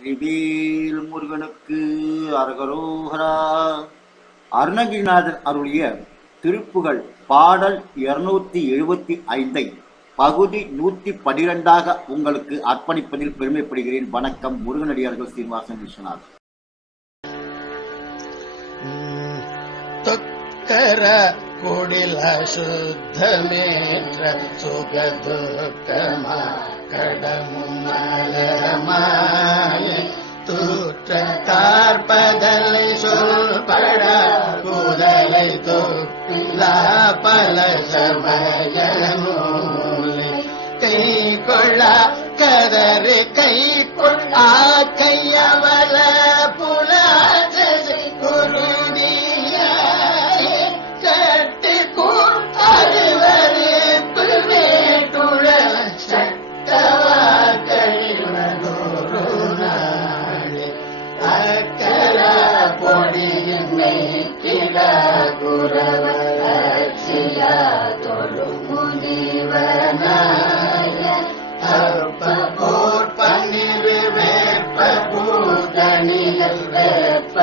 வெற்றிவேல் முருகனுக்கு அரகரோகரா. அருணகிரிநாதன் அருளிய திருப்புகள் பாடல் இருநூத்தி எழுபத்தி ஐந்தை பகுதி நூத்தி பனிரெண்டாக உங்களுக்கு அர்ப்பணிப்பதில் பெருமைப்படுகிறேன். வணக்கம் முருகனடியார்கள் சீனிவாசன் விஸ்வநாத் தொக்கர கொடில சுத்தமேற்ற சுகதுக்கமா கடமும் தொப்பிலா பல சமய நூலை கை கொள்ள கதறு கை கொள்ளா கையவல புலாஜை குருதியாய் பூதணிகள் வேப்ப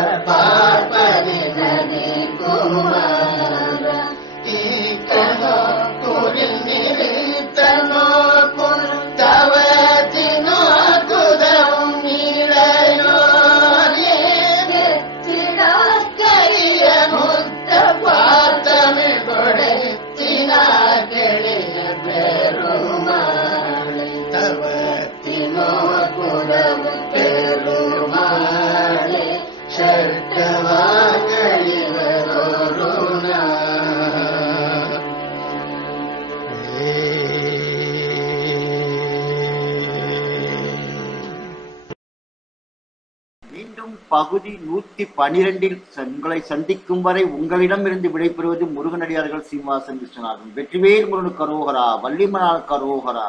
மீண்டும் பகுதி நூத்தி பனிரெண்டில் உங்களை சந்திக்கும் வரை உங்களிடமிருந்து விடைபெறுவது முருகனடியார்கள் சீனிவாசன் விஸ்வநாதன் வெற்றிவேல் முருகன் கரோகரா வள்ளிமனால் கரோகரா.